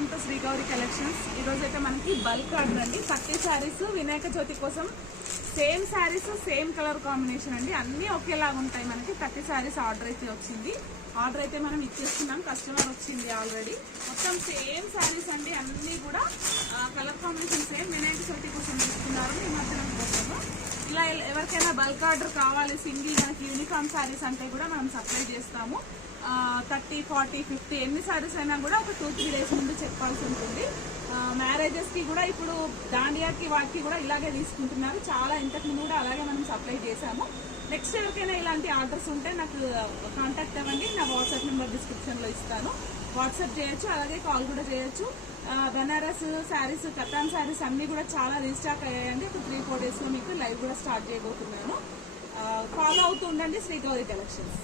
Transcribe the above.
Welcome to Sri Gauri collections. ఈరోజు అయితే మనకి బల్క్ ఆర్డర్ అండి. 30 శారీస్ వినాయక చవితి కోసం same saris same colour combination అండి. అన్నీ ఒకేలాగా ఉంటాయి. మనకి 30 శారీస్ ఆర్డర్ అయితే వచ్చింది. ఆర్డర్ అయితే మనం ఇచ్చేస్తున్నాం. కస్టమర్ వచ్చింది ఆల్రెడీ. మొత్తం సేమ్ శారీస్ అండి. అన్నీ కూడా colour combination same Vinayaka Chavithi కోసం తీసుకున్నారు. ఈ మధ్యన కోసము ఇలా ఎవరికైనా బల్క్ ఆర్డర్ కావాలి, సింగిల్ మనకి యూనిఫామ్ శారీస్ అంటే కూడా మనం సప్లై చేస్తాము. 30, 40, 50 ఎన్ని శారీస్ అయినా కూడా ఒక 2-3 డేస్ ముందు చెప్పాల్సి ఉంటుంది. మ్యారేజెస్కి కూడా ఇప్పుడు దాండియాకి వాటికి కూడా ఇలాగే తీసుకుంటున్నారు. చాలా ఇంతకు ముందు కూడా అలాగే మనం సప్లై చేశాము. నెక్స్ట్ ఎవరికైనా ఇలాంటి ఆర్డర్స్ ఉంటే నాకు కాంటాక్ట్ అవ్వండి. నా వాట్సాప్ నెంబర్ డిస్క్రిప్షన్లో ఇస్తాను. వాట్సాప్ చేయొచ్చు, అలాగే కాల్ కూడా చేయొచ్చు. బనారస్ శారీస్, కతాన్ శారీస్ అన్నీ కూడా చాలా రీస్టాక్ అయ్యాయండి. ఒక 3-4 డేస్లో మీకు లైవ్ కూడా స్టార్ట్ చేయబోతున్నాను. ఫాలో అవుతూ ఉండండి శ్రీ గౌరీ కలెక్షన్స్.